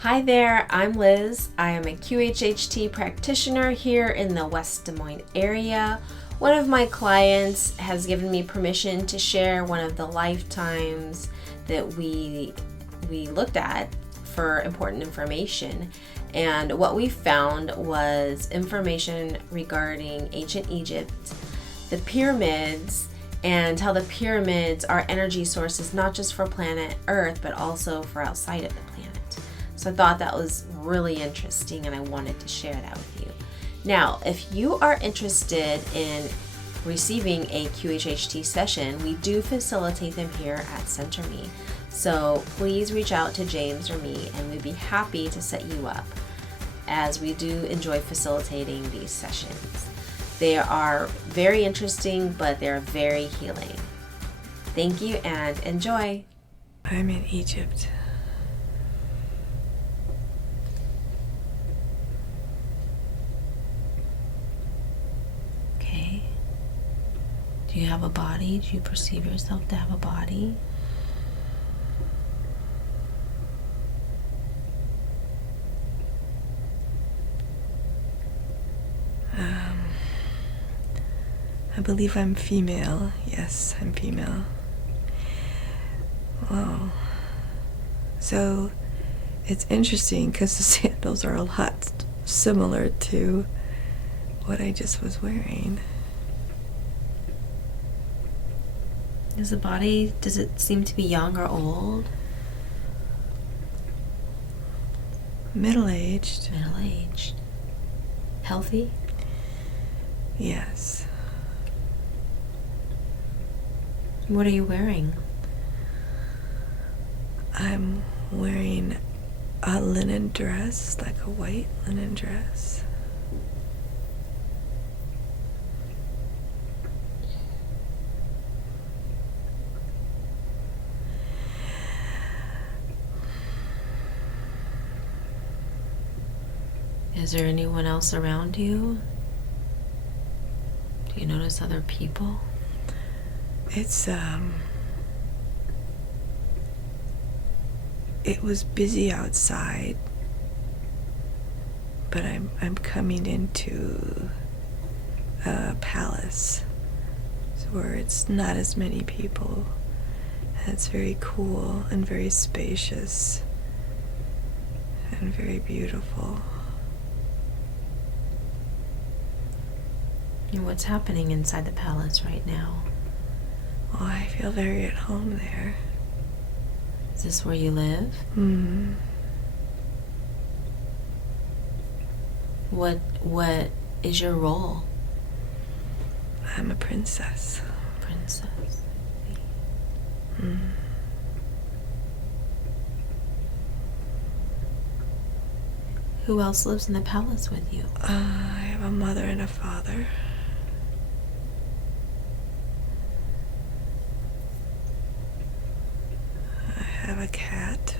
Hi there, I'm Liz. I am a QHHT practitioner here in the West Des Moines area. One of my clients has given me permission to share one of the lifetimes that we looked at for important information. And what we found was information regarding ancient Egypt, the pyramids, and how the pyramids are energy sources not just for planet Earth, but also for outside of the planet. So I thought that was really interesting and I wanted to share that with you. Now, if you are interested in receiving a QHHT session, we do facilitate them here at Center Me. So please reach out to James or me and we'd be happy to set you up, as we do enjoy facilitating these sessions. They are very interesting, but they're very healing. Thank you and enjoy. I'm in Egypt. Okay. Do you have a body? Do you perceive yourself to have a body? I believe I'm female. Yes, I'm female. Wow. So it's interesting because the sandals are a lot similar to what I just was wearing. Does it seem to be young or old? Middle-aged. Middle-aged. Healthy? Yes. What are you wearing? I'm wearing a linen dress, like a white linen dress. Is there anyone else around you? Do you notice other people? It was busy outside, but I'm coming into a palace where it's not as many people, and it's very cool and very spacious and very beautiful. And what's happening inside the palace right now? Well, I feel very at home there. Is this where you live? Mm-hmm. What is your role? I'm a princess. Princess. Mm. Who else lives in the palace with you? I have a mother and a father. I have a cat.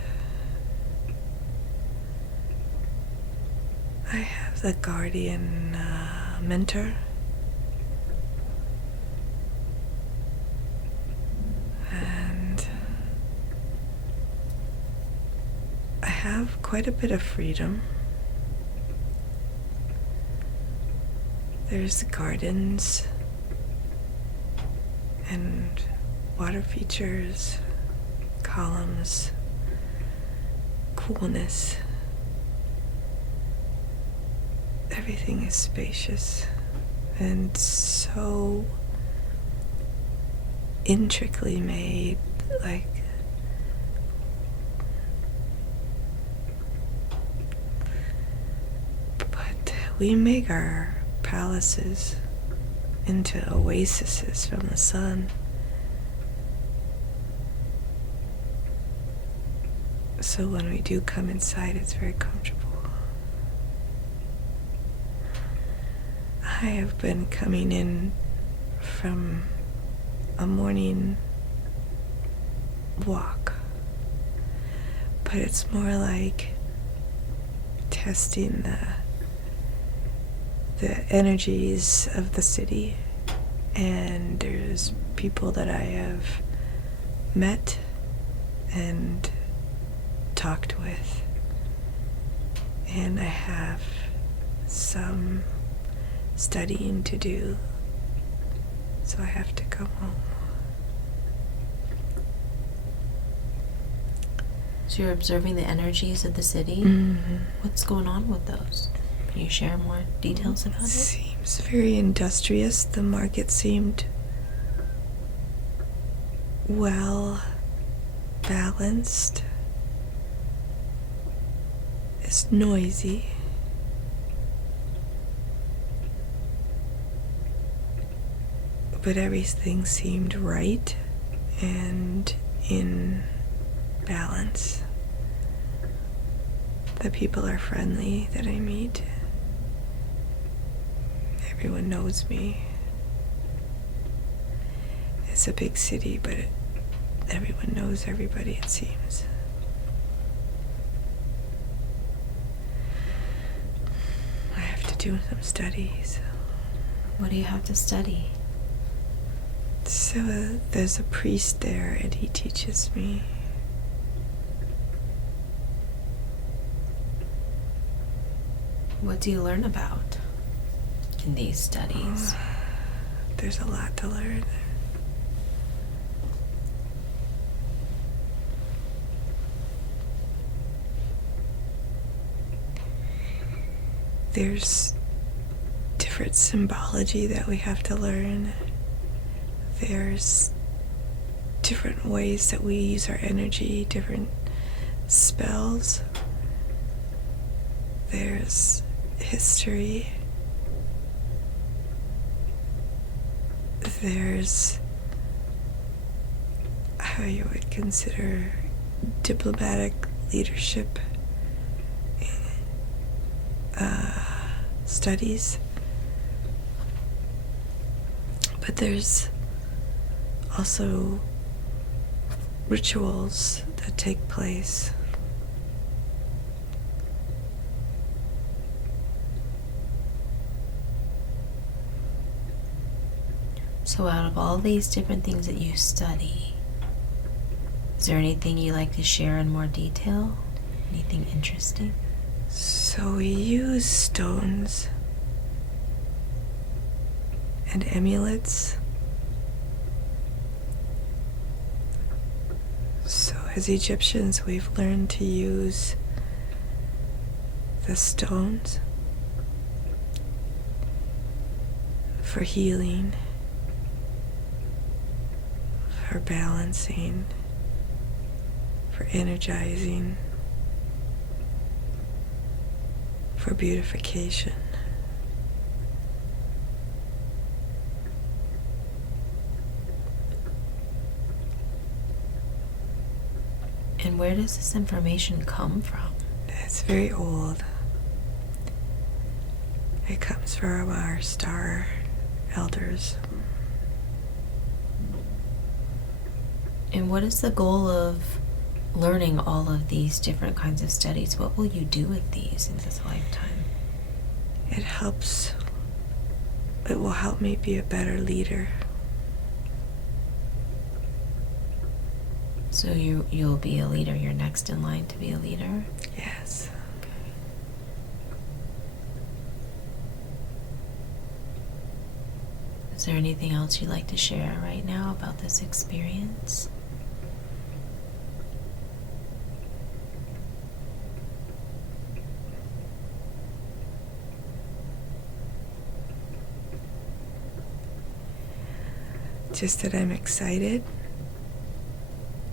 I have the guardian mentor. And I have quite a bit of freedom. There's gardens and water features, columns, coolness. Everything is spacious and so intricately made, like but we make our palaces into oases from the sun. So when we do come inside, it's very comfortable. I have been coming in from a morning walk, but it's more like testing the energies of the city, and there's people that I have met and talked with, and I have some studying to do, so I have to go home. So you're observing the energies of the city? Mm-hmm. What's going on with those? Can you share more details about it? Seems very industrious. The market seemed well balanced. It's noisy. But everything seemed right and in balance. The people are friendly that I meet. Everyone knows me. It's a big city, but everyone knows everybody, it seems. I have to do some studies. What do you have to study? So there's a priest there, and he teaches me. What do you learn about in these studies? There's a lot to learn. There's different symbology that we have to learn. There's different ways that we use our energy, different spells. There's history. There's how you would consider diplomatic leadership studies. But there's also rituals that take place. So out of all these different things that you study, is there anything you like to share in more detail? Anything interesting? So we use stones and amulets. So as Egyptians, we've learned to use the stones for healing, for balancing, for energizing, for beautification. And where does this information come from? It's very old. It comes from our star elders. And what is the goal of learning all of these different kinds of studies? What will you do with these in this lifetime? It will help me be a better leader. So you'll be a leader. You're next in line to be a leader? Yes. Okay. Is there anything else you'd like to share right now about this experience? Just that I'm excited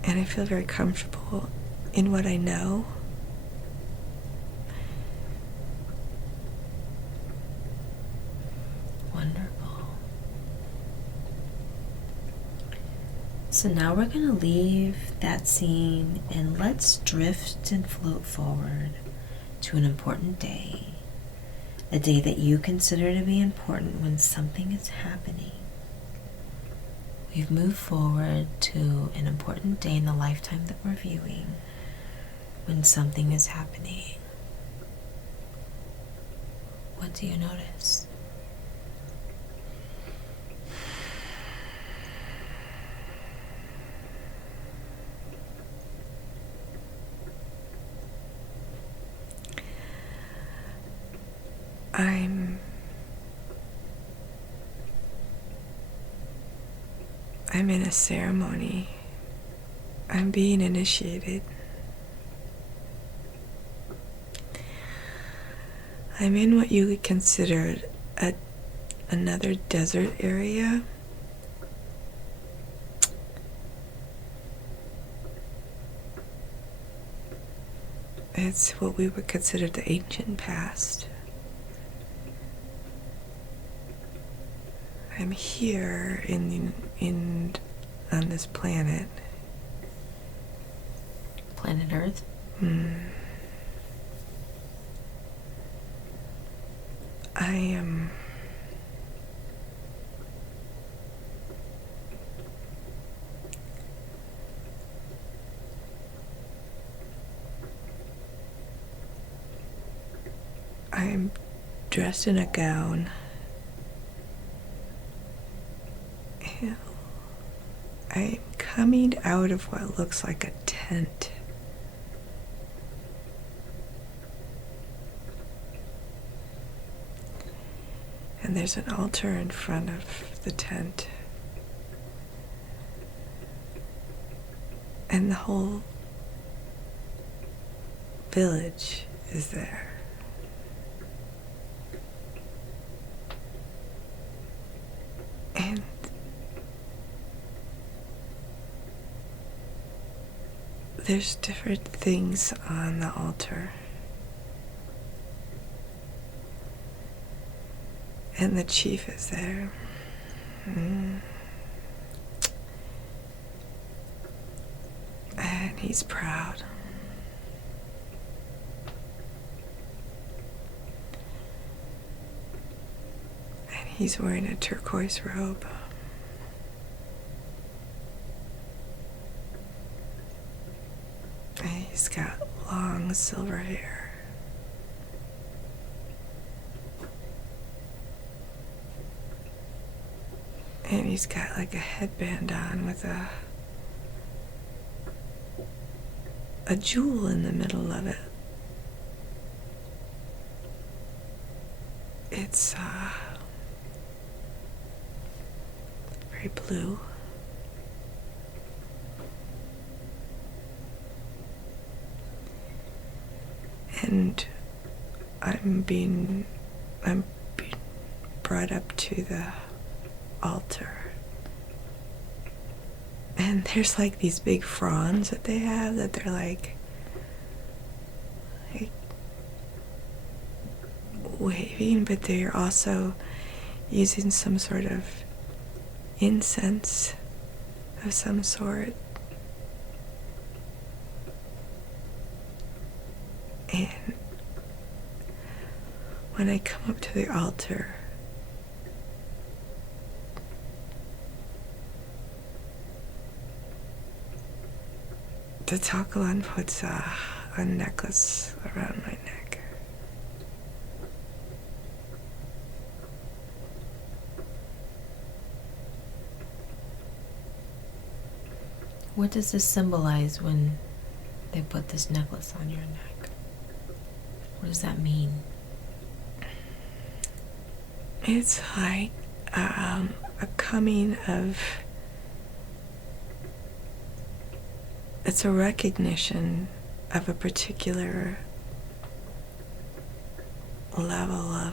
and I feel very comfortable in what I know. Wonderful. So now we're going to leave that scene and let's drift and float forward to an important day. A day that you consider to be important when something is happening. We've moved forward to an important day in the lifetime that we're viewing when something is happening. What do you notice? I'm in a ceremony. I'm being initiated. I'm in what you would consider another desert area. It's what we would consider the ancient past. I'm here on this planet. Planet Earth? I'm dressed in a gown. I'm coming out of what looks like a tent. And there's an altar in front of the tent. And the whole village is there. And there's different things on the altar. And the chief is there. And he's proud. And he's wearing a turquoise robe. And he's got long silver hair. And he's got like a headband on with a jewel in the middle of it. It's very blue. And I'm being brought up to the altar. And there's like these big fronds that they have that they're like waving, but they're also using some sort of incense of some sort. And when I come up to the altar, the Takulan puts a necklace around my neck. What does this symbolize when they put this necklace on your neck? What does that mean? It's like a coming of... It's a recognition of a particular level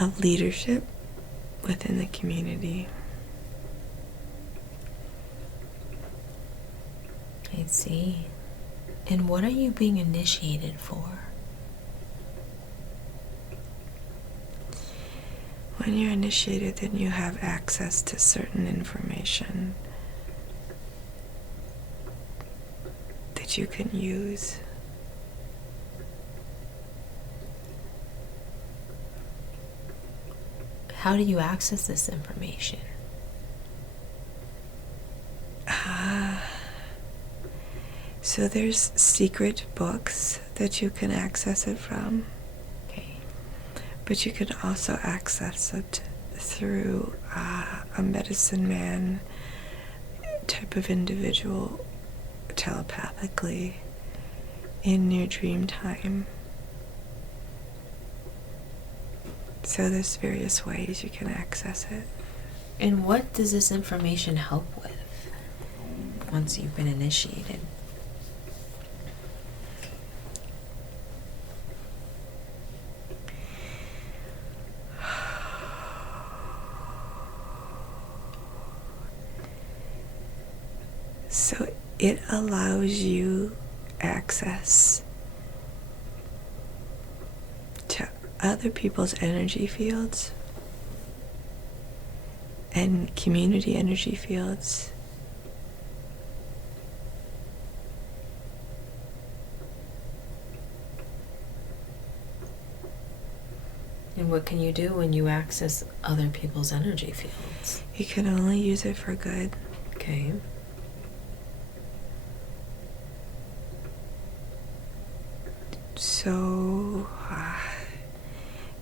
of leadership within the community. I see. And what are you being initiated for? When you're initiated, then you have access to certain information that you can use. How do you access this information? So there's secret books that you can access it from. Okay. But you can also access it through a medicine man type of individual telepathically. in your dream time. So there's various ways you can access it. And what does this information help with once you've been initiated? So it allows you access to other people's energy fields and community energy fields. And what can you do when you access other people's energy fields? You can only use it for good. Okay. So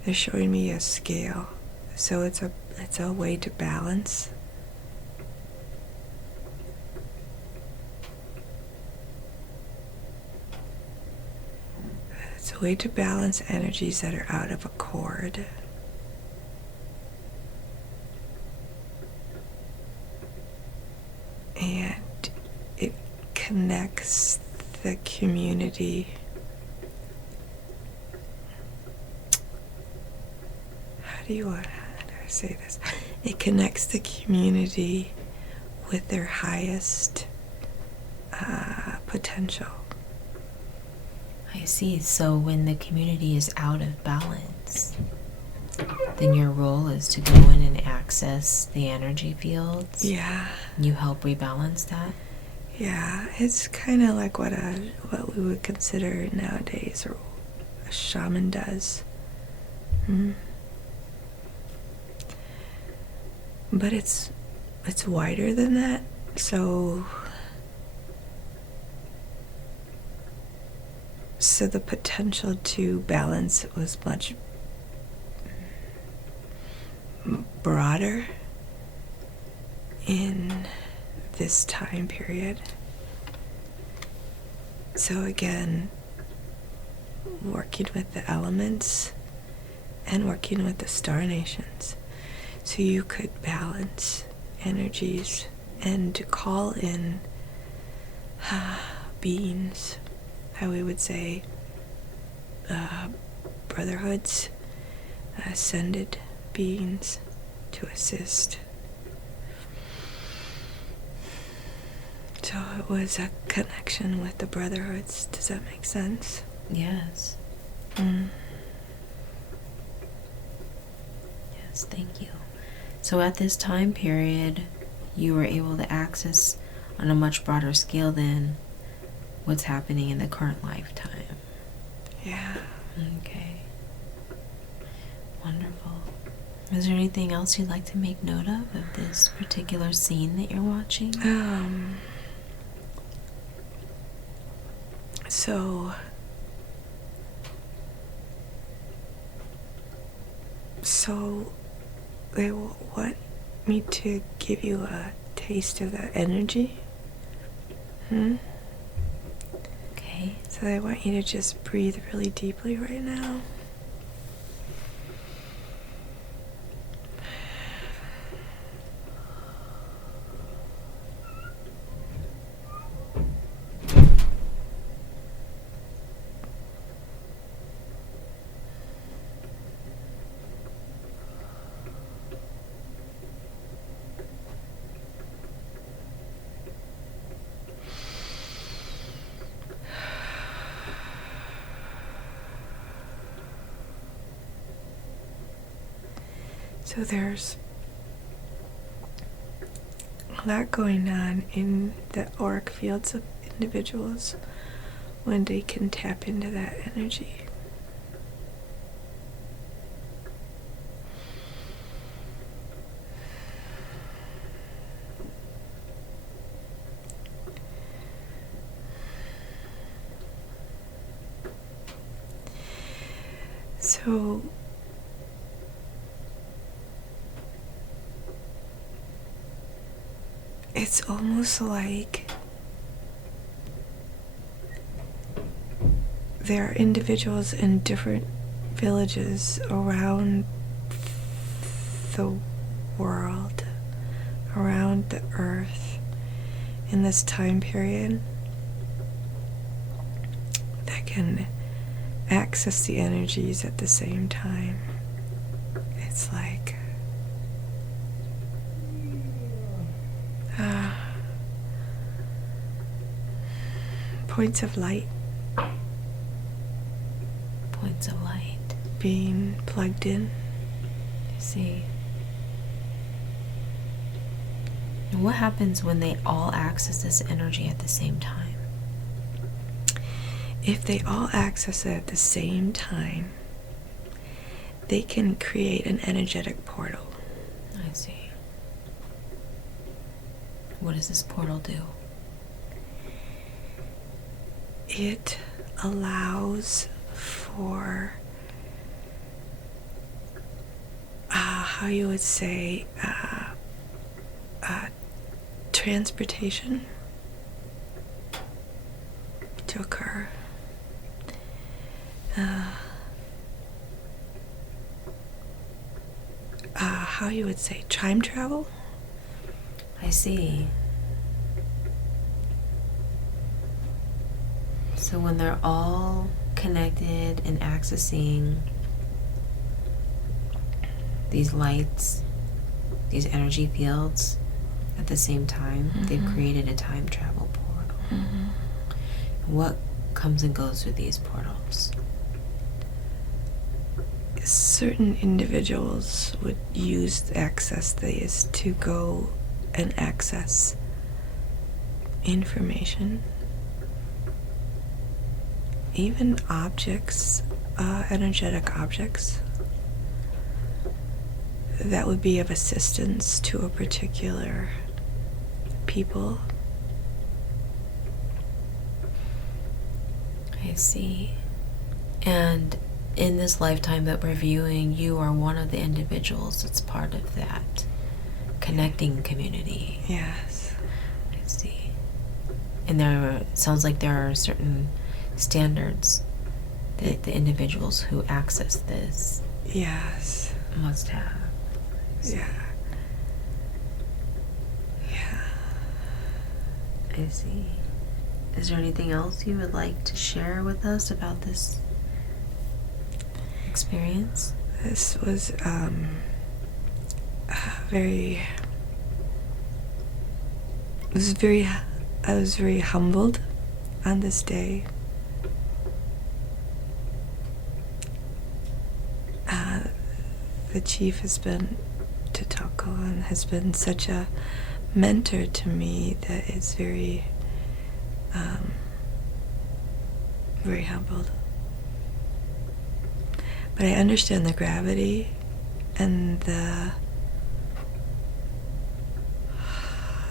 they're showing me a scale. So it's a way to balance. It's a way to balance energies that are out of accord. And it connects the community. How do I say this? It connects the community with their highest potential. I see. So when the community is out of balance, then your role is to go in and access the energy fields. Yeah. You help rebalance that. Yeah, it's kind of like what we would consider nowadays, or a shaman does. But it's wider than that. So the potential to balance was much broader in this time period. So again, working with the elements and working with the star nations, so you could balance energies and to call in beings, how we would say brotherhoods, ascended beings to assist. So it was a connection with the brotherhoods. Does that make sense? Yes. Yes, thank you. So at this time period, you were able to access on a much broader scale than what's happening in the current lifetime. Yeah. Okay. Wonderful. Is there anything else you'd like to make note of this particular scene that you're watching? So they want me to give you a taste of that energy. Okay. So they want you to just breathe really deeply right now. So there's a lot going on in the auric fields of individuals when they can tap into that energy. So it's almost like there are individuals in different villages around the world, around the earth, in this time period that can access the energies at the same time. It's like points of light. Points of light. Being plugged in. I see. And what happens when they all access this energy at the same time? If they all access it at the same time, they can create an energetic portal. I see. What does this portal do? It allows for, how you would say, transportation to occur. How you would say, time travel? I see. So when they're all connected and accessing these lights, these energy fields at the same time, they've created a time travel portal. What comes and goes through these portals? Certain individuals would access these to go and access information, even objects, energetic objects that would be of assistance to a particular people. I see. And in this lifetime that we're viewing, you are one of the individuals that's part of that connecting community. Yes. I see. And it sounds like there are certain standards that the individuals who access this must have. Yeah. I see. Is there anything else you would like to share with us about this experience? This was I was very humbled on this day. The chief has been has been such a mentor to me that it's very very humbled. But I understand the gravity and the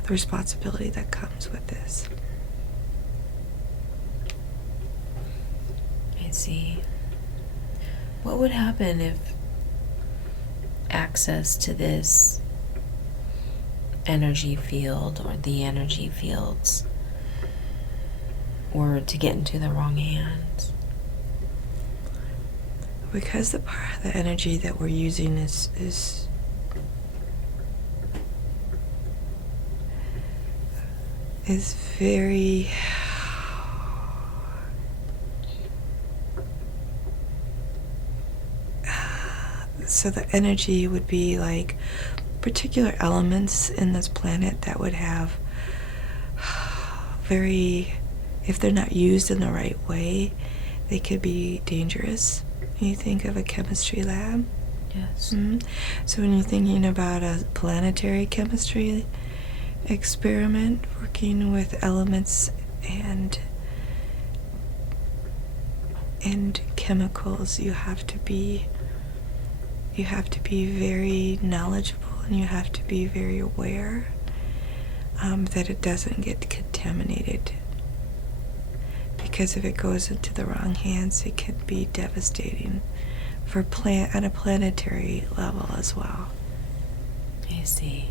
responsibility that comes with this. I see. What would happen if access to this energy field or the energy fields were to get into the wrong hands? Because the energy that we're using is very so the energy would be like particular elements in this planet that would have if they're not used in the right way, they could be dangerous. You think of a chemistry lab. Yes. So when you're thinking about a planetary chemistry experiment, working with elements and chemicals, you have to be very knowledgeable, and you have to be very aware that it doesn't get contaminated. Because if it goes into the wrong hands, it can be devastating on a planetary level as well. I see.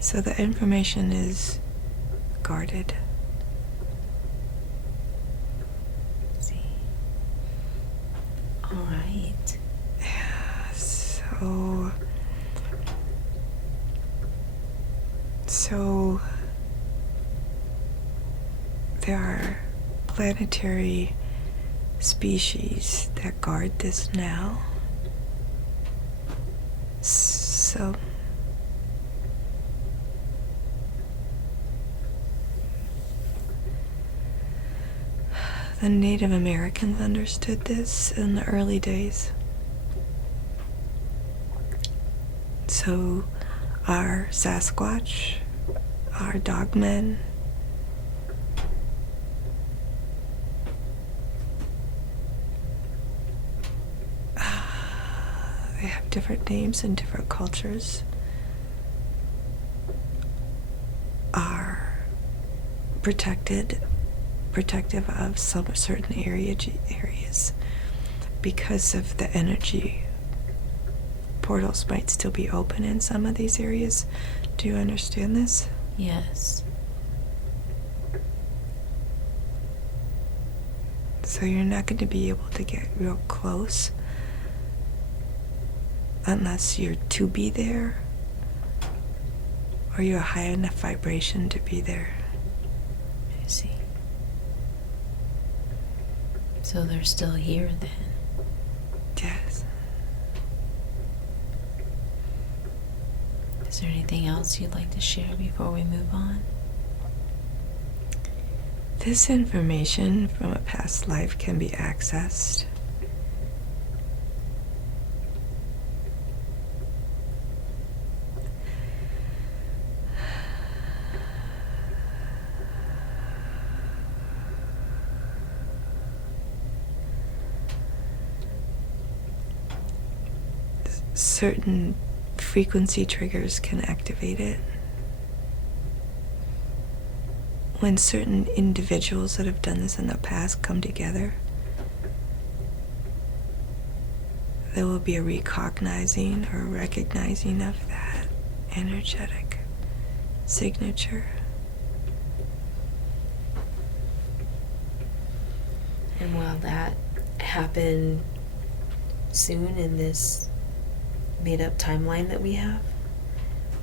So the information is guarded. So there are planetary species that guard this now. So the Native Americans understood this in the early days. So our Sasquatch, our dogmen, they have different names in different cultures, are protective of some certain areas because of the energy. Portals might still be open in some of these areas. Do you understand this? Yes. So you're not going to be able to get real close unless you're to be there, or you're high enough vibration to be there. I see. So they're still here then? Yes. Is there anything else you'd like to share before we move on? This information from a past life can be accessed. Certain frequency triggers can activate it. When certain individuals that have done this in the past come together, there will be a recognizing or recognizing of that energetic signature. And will that happen soon in this made-up timeline that we have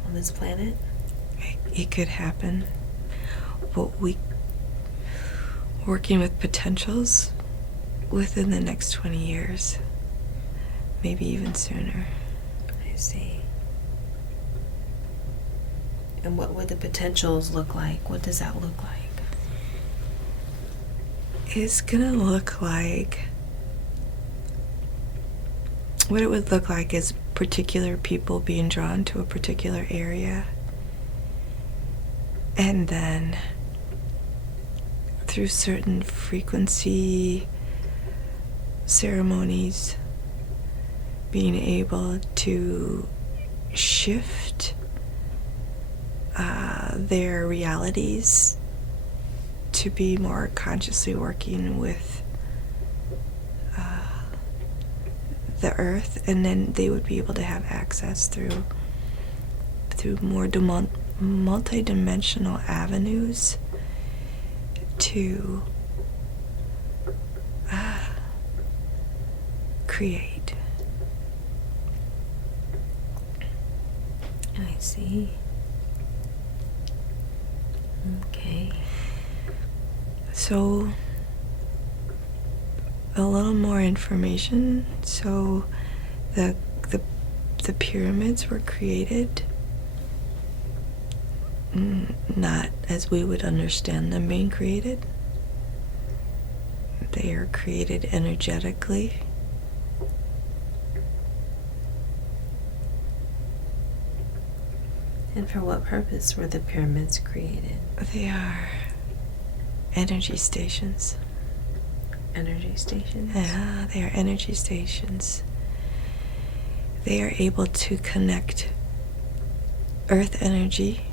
on this planet? It could happen. But working with potentials within the next 20 years, maybe even sooner. I see. And what would the potentials look like? What does that look like? It's gonna look like, what it would look like is particular people being drawn to a particular area, and then through certain frequency ceremonies being able to shift their realities to be more consciously working with the earth, and then they would be able to have access through more multi-dimensional avenues to create. I see. Okay. So, a little more information. So, the pyramids were created not as we would understand them being created. They are created energetically. And for what purpose were the pyramids created? They are energy stations. Energy stations? Yeah, they are energy stations. They are able to connect earth energy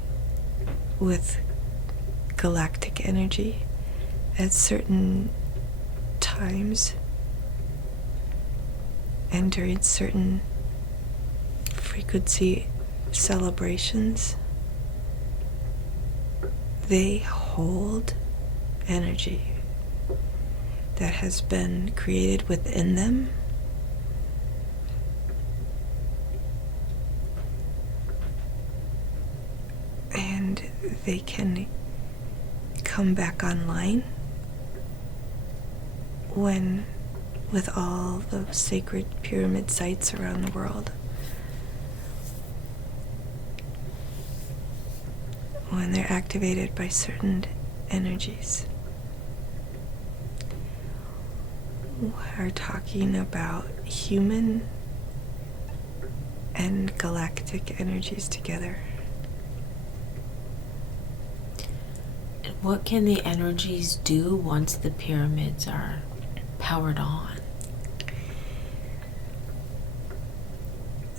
with galactic energy at certain times and during certain frequency celebrations. They hold energy that has been created within them they can come back online when, with all the sacred pyramid sites around the world, when they're activated by certain energies. We're talking about human and galactic energies together. And what can the energies do once the pyramids are powered on?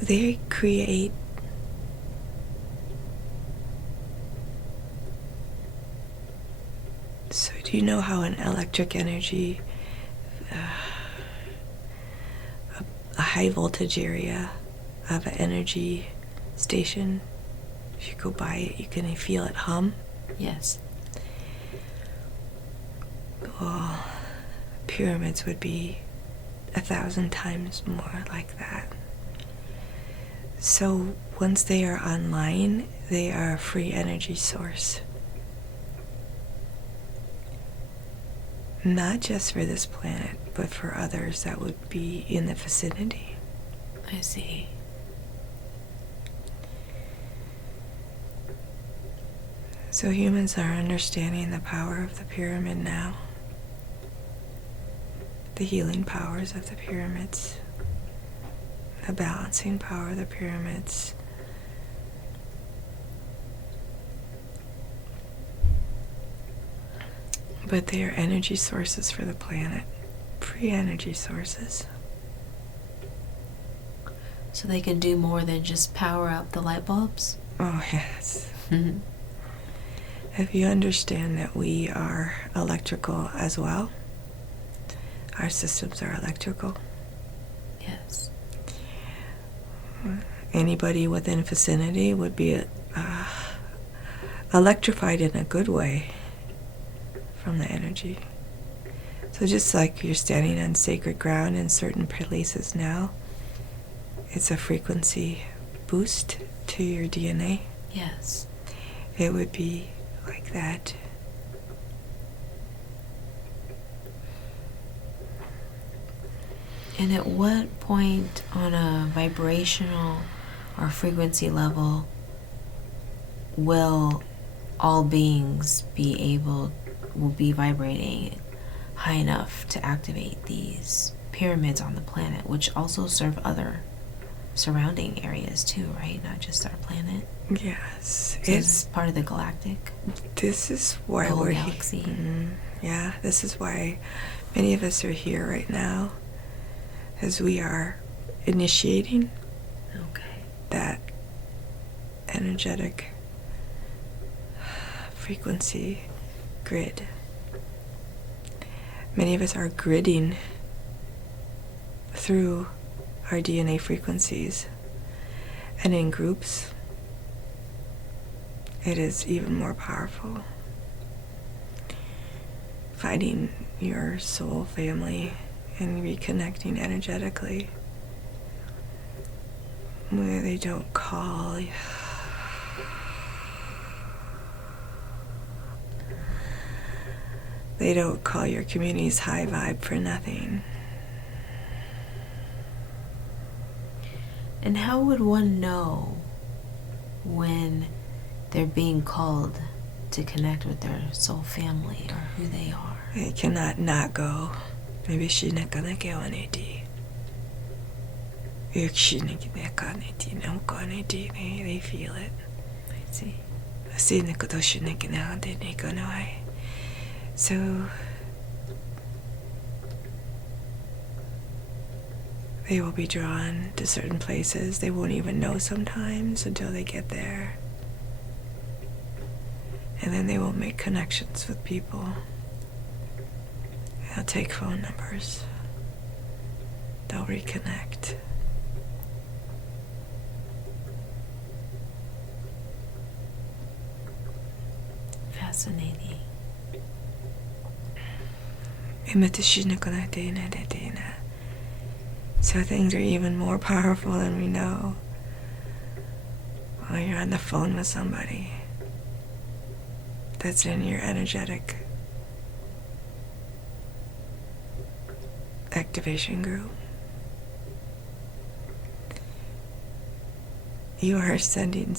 They create so do you know how an electric energy, a high voltage area of an energy station, if you go by it, you can feel it hum? Yes. Well, pyramids would be 1,000 times more like that. So once they are online, they are a free energy source. Not just for this planet, but for others that would be in the vicinity. I see. So humans are understanding the power of the pyramid now. The healing powers of the pyramids. The balancing power of the pyramids. But they are energy sources for the planet. Free energy sources. So they can do more than just power up the light bulbs? Oh, yes. If you understand that we are electrical as well, our systems are electrical. Yes. Anybody within vicinity would be electrified in a good way from the energy. So just like you're standing on sacred ground in certain places now, it's a frequency boost to your DNA. Yes. It would be like that. And at what point on a vibrational or frequency level will all beings will be vibrating high enough to activate these pyramids on the planet, which also serve other surrounding areas too, right? Not just our planet. Yes. So it's part of the galactic. This is why the whole we're galaxy. Yeah, this is why many of us are here right now, as we are initiating that energetic frequency grid. Many of us are gridding through our DNA frequencies, and in groups it is even more powerful. Finding your soul family and reconnecting energetically, where they don't call your community's high vibe for nothing. And how would one know when they're being called to connect with their soul family or who they are? They cannot not go. Maybe she not gonna go on it. They feel it. I see. So they will be drawn to certain places. They won't even know sometimes until they get there. And then they will make connections with people. They'll take phone numbers. They'll reconnect. Fascinating. So things are even more powerful than we know. While you're on the phone with somebody, that's in your energetic activation group. You are sending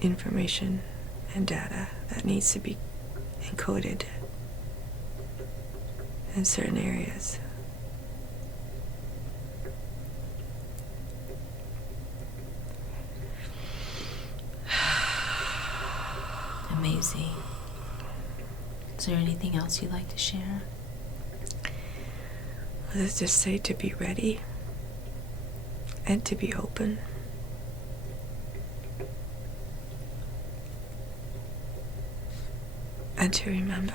information and data that needs to be encoded in certain areas. Amazing. Is there anything else you'd like to share? Let's just say to be ready and to be open. And to remember